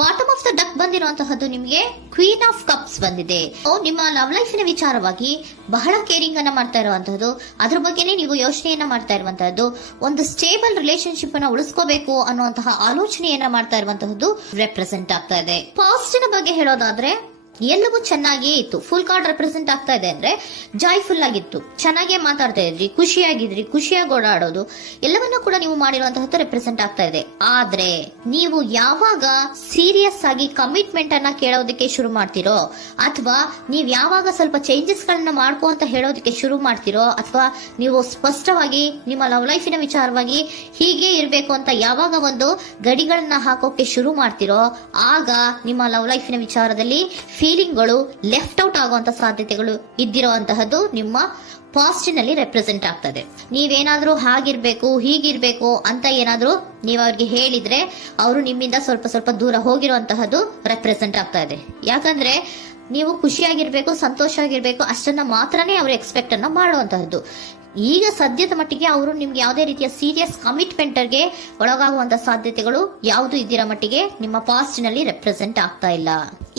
Bottom of the duck ಬಂದಿರುವಂತಹದ್ದು ನಿಮಗೆ queen of cups ಬಂದಿದೆ. ನಿಮ್ಮ ಲವ್ ಲೈಫಿನ ವಿಚಾರವಾಗಿ ಬಹಳ ಕೇರಿಂಗ್ ಅನ್ನ ಮಾಡ್ತಾ ಇರುವಂತಹದ್ದು, ಅದ್ರ ಬಗ್ಗೆನೇ ನೀವು ಯೋಚನೆಯನ್ನ ಮಾಡ್ತಾ ಇರುವಂತಹದ್ದು, ಒಂದು ಸ್ಟೇಬಲ್ ರಿಲೇಶನ್ಶಿಪ್ ಅನ್ನ ಉಳಿಸ್ಕೋಬೇಕು ಅನ್ನುವಂತಹ ಆಲೋಚನೆಯನ್ನ ಮಾಡ್ತಾ ಇರುವಂತಹದ್ದು ರೆಪ್ರೆಸೆಂಟ್ ಆಗ್ತಾ ಇದೆ. ಪಾಸ್ಟಿನ ಬಗ್ಗೆ ಹೇಳೋದಾದ್ರೆ ಎಲ್ಲವೂ ಚೆನ್ನಾಗಿಯೇ ಇತ್ತು. ಫುಲ್ ಕಾರ್ಡ್ ರೆಪ್ರೆಸೆಂಟ್ ಆಗ್ತಾ ಇದೆ ಅಂದ್ರೆ ಜಾಯ್ಫುಲ್ ಆಗಿತ್ತು, ಚೆನ್ನಾಗೇ ಮಾತಾಡ್ತಾ ಇದ್ರಿ, ಖುಷಿಯಾಗಿದ್ರಿ, ಖುಷಿಯಾಗಿ ಓಡಾಡೋದು ಎಲ್ಲವನ್ನ ಕೂಡ ನೀವು ಮಾಡಿರುವಂತಹದ್ದು ರೆಪ್ರೆಸೆಂಟ್ ಆಗ್ತಾ ಇದೆ. ಆದ್ರೆ ನೀವು ಯಾವಾಗ ಸೀರಿಯಸ್ ಆಗಿ ಕಮಿಟ್ಮೆಂಟ್ ಅನ್ನ ಕೇಳೋದಕ್ಕೆ ಶುರು ಮಾಡ್ತಿರೋ, ಅಥವಾ ನೀವ್ ಯಾವಾಗ ಸ್ವಲ್ಪ ಚೇಂಜಸ್ ಗಳನ್ನ ಮಾಡ್ಕೋ ಅಂತ ಹೇಳೋದಕ್ಕೆ ಶುರು ಮಾಡ್ತಿರೋ, ಅಥವಾ ನೀವು ಸ್ಪಷ್ಟವಾಗಿ ನಿಮ್ಮ ಲವ್ ಲೈಫಿನ ವಿಚಾರವಾಗಿ ಹೀಗೆ ಇರಬೇಕು ಅಂತ ಯಾವಾಗ ಒಂದು ಗಡಿಗಳನ್ನ ಹಾಕೋಕೆ ಶುರು ಮಾಡ್ತಿರೋ, ಆಗ ನಿಮ್ಮ ಲವ್ ಲೈಫಿನ ವಿಚಾರದಲ್ಲಿ ಫೀಲಿಂಗ್ಗಳು ಲೆಫ್ಟ್ ಔಟ್ ಆಗುವಂತ ಸಾಧ್ಯತೆಗಳು ಇದ್ದಿರುವಂತಹದ್ದು ನಿಮ್ಮ ಪಾಸ್ಟಿನಲ್ಲಿ ರೆಪ್ರೆಸೆಂಟ್ ಆಗ್ತದೆ. ನೀವೇನಾದ್ರೂ ಹಾಗಿರ್ಬೇಕು ಹೀಗಿರ್ಬೇಕು ಅಂತ ಏನಾದ್ರೂ ನೀವು ಅವ್ರಿಗೆ ಹೇಳಿದ್ರೆ ಅವರು ನಿಮ್ಮಿಂದ ಸ್ವಲ್ಪ ಸ್ವಲ್ಪ ದೂರ ಹೋಗಿರುವಂತಹದ್ದು ರೆಪ್ರೆಸೆಂಟ್ ಆಗ್ತಾ ಇದೆ. ಯಾಕಂದ್ರೆ ನೀವು ಖುಷಿಯಾಗಿರ್ಬೇಕು, ಸಂತೋಷವಾಗಿರ್ಬೇಕು ಅಷ್ಟನ್ನ ಮಾತ್ರನೇ ಅವರು ಎಕ್ಸ್ಪೆಕ್ಟ್ ಅನ್ನ ಮಾಡುವಂತಹದ್ದು. ಈಗ ಸದ್ಯದ ಮಟ್ಟಿಗೆ ಅವರು ನಿಮ್ಗೆ ಯಾವುದೇ ರೀತಿಯ ಸೀರಿಯಸ್ ಕಮಿಟ್ಮೆಂಟ್ ಗೆ ಒಳಗಾಗುವಂತ ಸಾಧ್ಯತೆಗಳು ಯಾವುದು ಇದ್ದಿರೋ ಮಟ್ಟಿಗೆ ನಿಮ್ಮ ಪಾಸ್ಟ್ ನಲ್ಲಿ ರೆಪ್ರೆಸೆಂಟ್ ಆಗ್ತಾ ಇಲ್ಲ.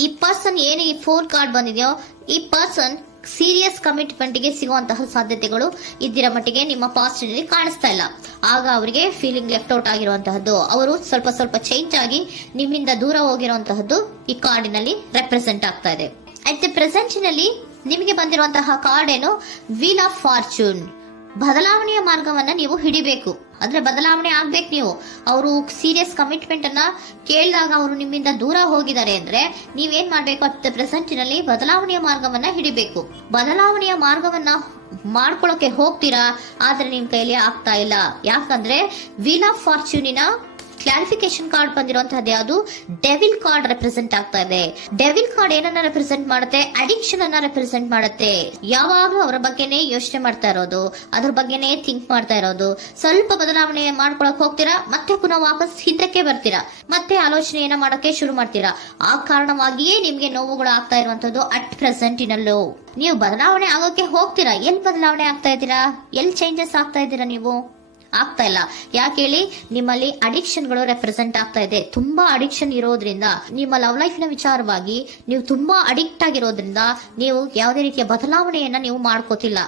ಈ ಪರ್ಸನ್ ಏನು ಈ 4 ಕಾರ್ಡ್ ಬಂದಿದೆಯೋ, ಈ ಪರ್ಸನ್ ಸೀರಿಯಸ್ ಕಮಿಟ್ಮೆಂಟ್ ಗೆ ಸಿಗುವಂತಹ ಸಾಧ್ಯತೆಗಳು ಇದ್ದಿರೋ ಮಟ್ಟಿಗೆ ನಿಮ್ಮ ಪಾಸ್ಟ್ ನಲ್ಲಿ ಕಾಣಿಸ್ತಾ ಇಲ್ಲ. ಆಗ ಅವರಿಗೆ ಫೀಲಿಂಗ್ ಲೆಫ್ಟ್ ಔಟ್ ಆಗಿರುವಂತಹದ್ದು, ಅವರು ಸ್ವಲ್ಪ ಸ್ವಲ್ಪ ಚೇಂಜ್ ಆಗಿ ನಿಮ್ಮಿಂದ ದೂರ ಹೋಗಿರುವಂತಹದ್ದು ಈ ಕಾರ್ಡಿನಲ್ಲಿ ರೆಪ್ರೆಸೆಂಟ್ ಆಗ್ತಾ ಇದೆ. ಅಟ್ ದ ಪ್ರೆಸೆಂಟ್ ನಲ್ಲಿ ನಿಮಗೆ ಬಂದಿರುವಂತಹ ಕಾರ್ಡ್ ಏನು, ವೀಲ್ ಆಫ್ ಫಾರ್ಚೂನ್. ಬದಲಾವಣೆಯ ಮಾರ್ಗವನ್ನ ನೀವು ಹಿಡಿಬೇಕು, ಅಂದ್ರೆ ಬದಲಾವಣೆ ಆಗ್ಬೇಕು. ನೀವು ಅವರು ಸೀರಿಯಸ್ ಕಮಿಟ್ಮೆಂಟ್ ಅನ್ನ ಕೇಳಿದಾಗ ಅವರು ನಿಮ್ಮಿಂದ ದೂರ ಹೋಗಿದ್ದಾರೆ ಅಂದ್ರೆ ನೀವೇನ್ ಮಾಡ್ಬೇಕು, ಅಟ್ ದ ಪ್ರೆಸೆಂಟ್ ನಲ್ಲಿ ಬದಲಾವಣೆಯ ಮಾರ್ಗವನ್ನ ಹಿಡಿಬೇಕು. ಬದಲಾವಣೆಯ ಮಾರ್ಗವನ್ನ ಮಾಡ್ಕೊಳ್ಳೋಕೆ ಹೋಗ್ತೀರಾ, ಆದ್ರೆ ನಿಮ್ ಕೈಲಿ ಆಗ್ತಾ ಇಲ್ಲ. ಯಾಕಂದ್ರೆ ವೀಲ್ ಆಫ್ ಫಾರ್ಚೂನಿನ ಕ್ಲಾರಿಫಿಕೇಶನ್ ಕಾರ್ಡ್ ಬಂದಿರುವಂತಹದ್ದು ಯಾವುದು, ಡೆವಿಲ್ ಕಾರ್ಡ್ ರೆಪ್ರೆಸೆಂಟ್ ಆಗ್ತಾ ಇದೆ. ಡೆವಿಲ್ ಕಾರ್ಡ್ ಏನನ್ನ ರೆಪ್ರೆಸೆಂಟ್ ಮಾಡುತ್ತೆ, ಅಡಿಕ್ಷನ್ ಅನ್ನ ರೆಪ್ರೆಸೆಂಟ್ ಮಾಡುತ್ತೆ. ಯಾವಾಗ್ಲೂ ಅವರ ಬಗ್ಗೆನೇ ಯೋಚನೆ ಮಾಡ್ತಾ ಇರೋದು, ಅದ್ರ ಬಗ್ಗೆನೇ ಥಿಂಕ್ ಮಾಡ್ತಾ ಇರೋದು. ಸ್ವಲ್ಪ ಬದಲಾವಣೆ ಮಾಡ್ಕೊಳಕ್ ಹೋಗ್ತೀರಾ, ಮತ್ತೆ ಪುನಃ ವಾಪಸ್ ಹಿಂದಕ್ಕೆ ಬರ್ತೀರಾ, ಮತ್ತೆ ಆಲೋಚನೆಯನ್ನ ಮಾಡೋಕೆ ಶುರು ಮಾಡ್ತೀರಾ. ಆ ಕಾರಣವಾಗಿಯೇ ನಿಮ್ಗೆ ನೋವುಗಳು ಆಗ್ತಾ ಇರುವಂತದ್ದು ಅಟ್ ಪ್ರೆಸೆಂಟ್ ಇನಲ್ಲೂ. ನೀವು ಬದಲಾವಣೆ ಆಗೋಕೆ ಹೋಗ್ತೀರಾ, ಎಲ್ಲಿ ಬದಲಾವಣೆ ಆಗ್ತಾ ಇದ್ದೀರಾ, ಎಲ್ಲಿ ಚೇಂಜಸ್ ಆಗ್ತಾ ಇದ್ದೀರಾ, ನೀವು ಆಗ್ತಾ ಇಲ್ಲ. ಯಾಕೆ ಹೇಳಿ, ನಿಮ್ಮಲ್ಲಿ ಅಡಿಕ್ಷನ್ ಗಳು ರೆಪ್ರೆಸೆಂಟ್ ಆಗ್ತಾ ಇದೆ. ತುಂಬಾ ಅಡಿಕ್ಷನ್ ಇರೋದ್ರಿಂದ, ನಿಮ್ಮ ಲವ್ ಲೈಫ್ ನ ವಿಚಾರವಾಗಿ ನೀವು ತುಂಬಾ ಅಡಿಕ್ಟ್ ಆಗಿರೋದ್ರಿಂದ ನೀವು ಯಾವುದೇ ರೀತಿಯ ಬದಲಾವಣೆಯನ್ನ ನೀವು ಮಾಡ್ಕೋತಿಲ್ಲ.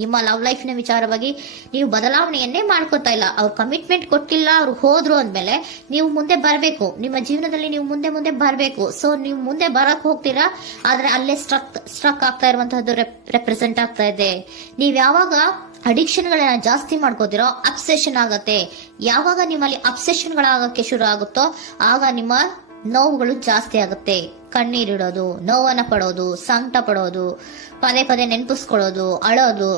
ನಿಮ್ಮ ಲವ್ ಲೈಫ್ ನ ವಿಚಾರವಾಗಿ ನೀವು ಬದಲಾವಣೆಯನ್ನೇ ಮಾಡ್ಕೋತಾ ಇಲ್ಲ. ಅವ್ರು ಕಮಿಟ್ಮೆಂಟ್ ಕೊಟ್ಟಿಲ್ಲ, ಅವ್ರು ಹೋದ್ರು ಅಂದ್ಮೇಲೆ ನೀವು ಮುಂದೆ ಬರಬೇಕು, ನಿಮ್ಮ ಜೀವನದಲ್ಲಿ ನೀವು ಮುಂದೆ ಮುಂದೆ ಬರಬೇಕು. ಸೊ ನೀವು ಮುಂದೆ ಬರಕ್ ಹೋಗ್ತೀರಾ, ಆದ್ರೆ ಅಲ್ಲೇ ಸ್ಟ್ರಕ್ ಆಗ್ತಾ ಇರುವಂತಹದ್ದು ರೆಪ್ರೆಸೆಂಟ್ ಆಗ್ತಾ ಇದೆ. ನೀವ್ ಯಾವಾಗ ಅಡಿಕ್ಷನ್ ಗಳನ್ನ ಜಾಸ್ತಿ ಮಾಡ್ಕೋತಿರೋ ಅಬ್ಸೆಷನ್ ಆಗತ್ತೆ. ಯಾವಾಗ ನಿಮ್ಮಲ್ಲಿ ಅಬ್ಸೆಷನ್ ಗಳಾಗಕ್ಕೆ ಶುರು ಆಗುತ್ತೋ ಆಗ ನಿಮ್ಮ ನೋವುಗಳು ಜಾಸ್ತಿ ಆಗುತ್ತೆ. ಕಣ್ಣೀರಿಡೋದು, ನೋವನ್ನ ಪಡೋದು, ಸಂಕಟ ಪಡೋದು, ಪದೇ ಪದೇ ನೆನಪಿಸ್ಕೊಳ್ಳೋದು, ಅಳೋದು,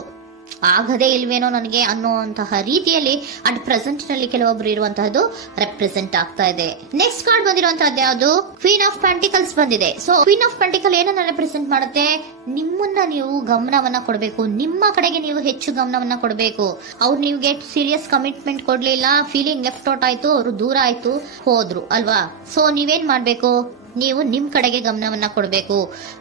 ಆಗದೇ ಇಲ್ವೇನೋ ನನಗೆ ಅನ್ನುವಂತಹ ರೀತಿಯಲ್ಲಿ ಅಟ್ ಪ್ರೆಸೆಂಟ್ ನಲ್ಲಿ ಕೆಲವೊಬ್ರು ಇರುವಂತಹದ್ದು ರೆಪ್ರೆಸೆಂಟ್ ಆಗ್ತಾ ಇದೆ. ನೆಕ್ಸ್ಟ್ ಕಾರ್ಡ್ ಬಂದಿರುವಂತಹದ್ದು ಯಾವುದು, ಕ್ವೀನ್ ಆಫ್ ಪೆಂಟಿಕಲ್ಸ್ ಬಂದಿದೆ. ಸೊ ಕ್ವೀನ್ ಆಫ್ ಪೆಂಟಿಕಲ್ ಏನನ್ನ ರೆಪ್ರೆಸೆಂಟ್ ಮಾಡುತ್ತೆ, ನಿಮ್ಮನ್ನ ನೀವು ಗಮನವನ್ನ ಕೊಡಬೇಕು, ನಿಮ್ಮ ಕಡೆಗೆ ನೀವು ಹೆಚ್ಚು ಗಮನವನ್ನ ಕೊಡಬೇಕು. ಅವ್ರು ನಿಮ್ಗೆ ಸೀರಿಯಸ್ ಕಮಿಟ್ಮೆಂಟ್ ಕೊಡ್ಲಿಲ್ಲ, ಫೀಲಿಂಗ್ ಲೆಫ್ಟ್ ಔಟ್ ಆಯ್ತು, ಅವರು ದೂರ ಆಯ್ತು, ಹೋದ್ರು ಅಲ್ವಾ. ಸೊ ನೀವೇನ್ ಮಾಡ್ಬೇಕು, ನೀವು ನಿಮ್ ಕಡೆಗೆ ಗಮನವನ್ನ ಕೊಡಬೇಕು.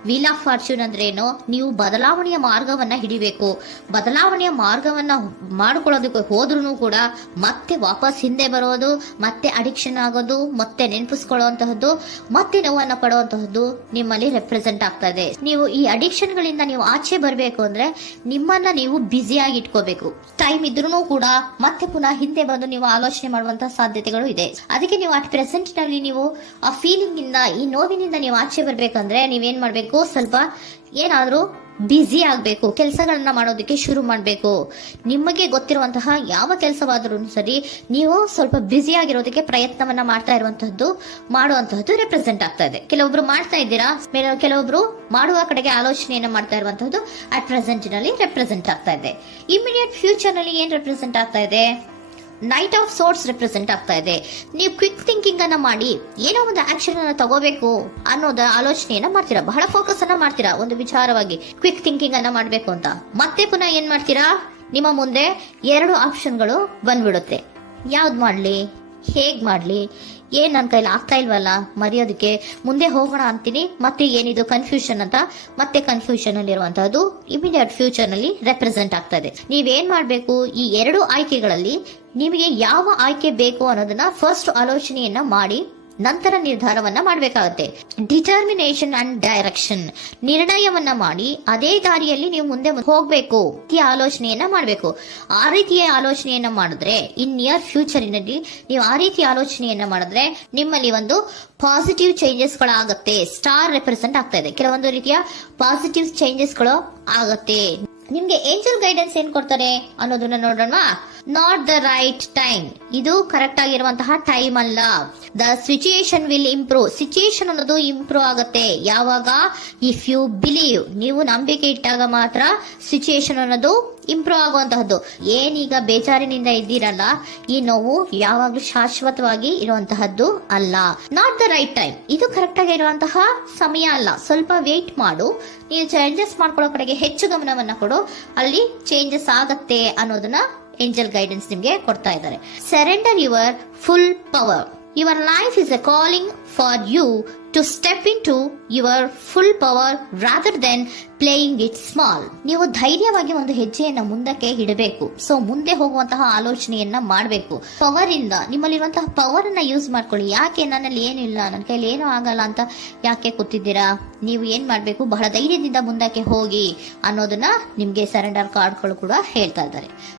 ವೀಲ್ ಆಫ್ ಫಾರ್ಚೂನ್ ಅಂದ್ರೆ ಏನು, ನೀವು ಬದಲಾವಣೆಯ ಮಾರ್ಗವನ್ನ ಹಿಡಿಬೇಕು. ಬದಲಾವಣೆಯ ಮಾರ್ಗವನ್ನ ಮಾಡ್ಕೊಳ್ಳೋದಕ್ಕೆ ಹೋದ್ರೂ ಕೂಡ ಮತ್ತೆ ವಾಪಸ್ ಹಿಂದೆ ಬರೋದು, ಮತ್ತೆ ಅಡಿಕ್ಷನ್ ಆಗೋದು, ಮತ್ತೆ ನೆನಪಿಸ್ಕೊಳ್ಳುವಂತಹದ್ದು, ಮತ್ತೆ ನೋವನ್ನ ಪಡುವಂತಹದ್ದು ನಿಮ್ಮಲ್ಲಿ ರೆಪ್ರೆಸೆಂಟ್ ಆಗ್ತಾ ಇದೆ. ನೀವು ಈ ಅಡಿಕ್ಷನ್ ಗಳಿಂದ ನೀವು ಆಚೆ ಬರಬೇಕು ಅಂದ್ರೆ ನಿಮ್ಮನ್ನ ನೀವು ಬ್ಯುಸಿಯಾಗಿ ಇಟ್ಕೋಬೇಕು. ಟೈಮ್ ಇದ್ರೂ ಕೂಡ ಮತ್ತೆ ಪುನಃ ಹಿಂದೆ ಬಂದು ನೀವು ಆಲೋಚನೆ ಮಾಡುವಂತಹ ಸಾಧ್ಯತೆಗಳು ಇದೆ. ಅದಕ್ಕೆ ನೀವು ಅಟ್ ಪ್ರೆಸೆಂಟ್ ನಲ್ಲಿ ನೀವು ಆ ಫೀಲಿಂಗ್ ಇಂದ, ಈ ನೋವಿನಿಂದ ನೀವು ಆಚೆ ಬರ್ಬೇಕಂದ್ರೆ ನೀವೇನ್ ಮಾಡ್ಬೇಕು, ಸ್ವಲ್ಪ ಏನಾದ್ರೂ ಬ್ಯುಸಿ ಆಗ್ಬೇಕು, ಕೆಲಸಗಳನ್ನ ಮಾಡೋದಕ್ಕೆ ಶುರು ಮಾಡ್ಬೇಕು. ನಿಮಗೆ ಗೊತ್ತಿರುವಂತಹ ಯಾವ ಕೆಲಸವಾದ್ರೂ ಸರಿ, ನೀವು ಸ್ವಲ್ಪ ಬ್ಯುಸಿ ಆಗಿರೋದಕ್ಕೆ ಪ್ರಯತ್ನವನ್ನ ಮಾಡ್ತಾ ಇರುವಂತಹದ್ದು, ಮಾಡುವಂತಹದ್ದು ರೆಪ್ರೆಸೆಂಟ್ ಆಗ್ತಾ ಇದೆ. ಕೆಲವೊಬ್ರು ಮಾಡ್ತಾ ಇದ್ದೀರಾ, ಕೆಲವೊಬ್ರು ಮಾಡುವ ಕಡೆಗೆ ಆಲೋಚನೆಯನ್ನ ಮಾಡ್ತಾ ಇರುವಂತಹದ್ದು ಅಟ್ ಪ್ರೆಸೆಂಟ್ ನಲ್ಲಿ ರೆಪ್ರೆಸೆಂಟ್ ಆಗ್ತಾ ಇದೆ. ಇಮಿಡಿಯೇಟ್ ಫ್ಯೂಚರ್ ನಲ್ಲಿ ಏನ್ ರೆಪ್ರೆಸೆಂಟ್ ಆಗ್ತಾ ಇದೆ, ನೈಟ್ ಆಫ್ ಸೋರ್ಟ್ಸ್ ರೆಪ್ರೆಸೆಂಟ್ ಆಗ್ತಾ ಇದೆ. ನೀವು ಕ್ವಿಕ್ ಥಿಂಕಿಂಗ್ ಅನ್ನ ಮಾಡಿ ಏನೋ ಒಂದು ಆಕ್ಷನ್ ಅನ್ನ ತಗೋಬೇಕು ಅನ್ನೋದ ಆಲೋಚನೆಯನ್ನ ಮಾಡ್ತೀರಾ, ಬಹಳ ಫೋಕಸ್ ಅನ್ನ ಮಾಡ್ತೀರಾ ಒಂದು ವಿಚಾರವಾಗಿ, ಕ್ವಿಕ್ ಥಿಂಕಿಂಗ್ ಅನ್ನ ಮಾಡ್ಬೇಕು ಅಂತ. ಮತ್ತೆ ಪುನಃ ಏನ್ ಮಾಡ್ತೀರಾ, ನಿಮ್ಮ ಮುಂದೆ 2 ಆಪ್ಷನ್ಗಳು ಬಂದ್ಬಿಡುತ್ತೆ. ಯಾವ್ದು ಮಾಡ್ಲಿ, ಹೇಗ್ ಮಾಡ್ಲಿ, ಏನ್ ನನ್ನ ಕೈಲಿ ಆಗ್ತಾ ಇಲ್ವಲ್ಲ ಮರೆಯೋದಕ್ಕೆ, ಮುಂದೆ ಹೋಗೋಣ ಅಂತೀನಿ, ಮತ್ತೆ ಏನಿದು ಕನ್ಫ್ಯೂಷನ್ ಅಂತ ಮತ್ತೆ ಕನ್ಫ್ಯೂಷನ್ ಅಲ್ಲಿ ಇರುವಂತಹದ್ದು ಇಮಿಡಿಯೇಟ್ ಫ್ಯೂಚರ್ ನಲ್ಲಿ ರೆಪ್ರೆಸೆಂಟ್ ಆಗ್ತಾ ಇದೆ. ನೀವೇನ್ ಮಾಡ್ಬೇಕು, ಈ 2 ಆಯ್ಕೆಗಳಲ್ಲಿ ನಿಮಗೆ ಯಾವ ಆಯ್ಕೆ ಬೇಕು ಅನ್ನೋದನ್ನ ಫಸ್ಟ್ ಆಲೋಚನೆಯನ್ನ ಮಾಡಿ ನಂತರ ನಿರ್ಧಾರವನ್ನ ಮಾಡಬೇಕಾಗತ್ತೆ. ಡಿಟರ್ಮಿನೇಷನ್ ಅಂಡ್ ಡೈರೆಕ್ಷನ್, ನಿರ್ಣಯವನ್ನ ಮಾಡಿ ಅದೇ ದಾರಿಯಲ್ಲಿ ನೀವು ಮುಂದೆ ಹೋಗ್ಬೇಕು ಈ ಆಲೋಚನೆಯನ್ನ ಮಾಡಬೇಕು. ಆ ರೀತಿಯ ಆಲೋಚನೆಯನ್ನ ಮಾಡಿದ್ರೆ ಇನ್ ನಿಯರ್ ಫ್ಯೂಚರಿನಲ್ಲಿ ನೀವು ಆ ರೀತಿ ಆಲೋಚನೆಯನ್ನ ಮಾಡಿದ್ರೆ ನಿಮ್ಮಲ್ಲಿ ಒಂದು ಪಾಸಿಟಿವ್ ಚೇಂಜಸ್ ಗಳಾಗತ್ತೆ. ಸ್ಟಾರ್ ರೆಪ್ರೆಸೆಂಟ್ ಆಗ್ತಾ ಇದೆ, ಕೆಲವೊಂದು ರೀತಿಯ ಪಾಸಿಟಿವ್ ಚೇಂಜಸ್ ಗಳು ಆಗತ್ತೆ. ನಿಮ್ಗೆ ಏಂಜಲ್ ಗೈಡೆನ್ಸ್ ಏನ್ ಕೊಡ್ತಾರೆ ಅನ್ನೋದನ್ನ ನೋಡೋಣ. ನಾಟ್ ದ ರೈಟ್ ಟೈಮ್, ಇದು ಕರೆಕ್ಟ್ ಆಗಿರುವಂತಹ ಟೈಮ್ ಅಲ್ಲ. The situation will improve, situation ಅನ್ನೋದು ಇಂಪ್ರೂವ್ ಆಗುತ್ತೆ ಯಾವಾಗ, ಇಫ್ ಯು ಬಿಲೀವ್, ನೀವು ನಂಬಿಕೆ ಇಟ್ಟಾಗ ಮಾತ್ರ ಸಿಚುಯೇಷನ್ ಅನ್ನೋದು ಇಂಪ್ರೂವ್ ಆಗುವಂತಹದ್ದು. ಏನೀಗ ಬೇಜಾರಿನಿಂದ ಇದ್ದೀರಲ್ಲ, ಈ ನೋವು ಯಾವಾಗ್ಲೂ ಶಾಶ್ವತವಾಗಿ ಇರುವಂತಹದ್ದು ಅಲ್ಲ. ನಾಟ್ ದ ರೈಟ್ ಟೈಮ್, ಇದು ಕರೆಕ್ಟ್ ಆಗಿ ಇರುವಂತಹ ಸಮಯ ಅಲ್ಲ. ಸ್ವಲ್ಪ ವೇಟ್ ಮಾಡು, ನೀವು ಚೇಂಜಸ್ ಮಾಡ್ಕೊಳ್ಳೋ ಕಡೆಗೆ ಹೆಚ್ಚು ಗಮನವನ್ನ ಕೊಡು, ಅಲ್ಲಿ ಚೇಂಜಸ್ ಆಗತ್ತೆ ಅನ್ನೋದನ್ನ ಏಂಜಲ್ ಗೈಡೆನ್ಸ್ ನಿಮ್ಗೆ ಕೊಡ್ತಾ ಇದ್ದಾರೆ. Surrender your full power. Your life is a calling for you to step in to your full power rather than playing it small. ನೀವು ಧೈರ್ಯವಾಗಿ ಒಂದು ಹೆಜ್ಜೆಯನ್ನ ಮುಂದಕ್ಕೆ ಇಡಬೇಕು. ಸೊ ಮುಂದೆ ಹೋಗುವಂತಹ ಆಲೋಚನೆಯನ್ನ ಮಾಡಬೇಕು. ಪವರ್ ಇಂದ, ನಿಮ್ಮಲ್ಲಿರುವಂತಹ ಪವರ್ ಅನ್ನ ಯೂಸ್ ಮಾಡ್ಕೊಳ್ಳಿ. ಯಾಕೆ ನನ್ನಲ್ಲಿ ಏನಿಲ್ಲ, ನನ್ನ ಕೈಲಿ ಏನೂ ಆಗಲ್ಲ ಅಂತ ಯಾಕೆ ಕೂತಿದ್ದೀರಾ? ನೀವು ಏನ್ ಮಾಡ್ಬೇಕು, ಬಹಳ ಧೈರ್ಯದಿಂದ ಮುಂದಕ್ಕೆ ಹೋಗಿ ಅನ್ನೋದನ್ನ ನಿಮ್ಗೆ ಸರೆಂಡರ್ ಕಾರ್ಡ್ಗಳು ಕೂಡ ಹೇಳ್ತಾ ಇದ್ದಾರೆ.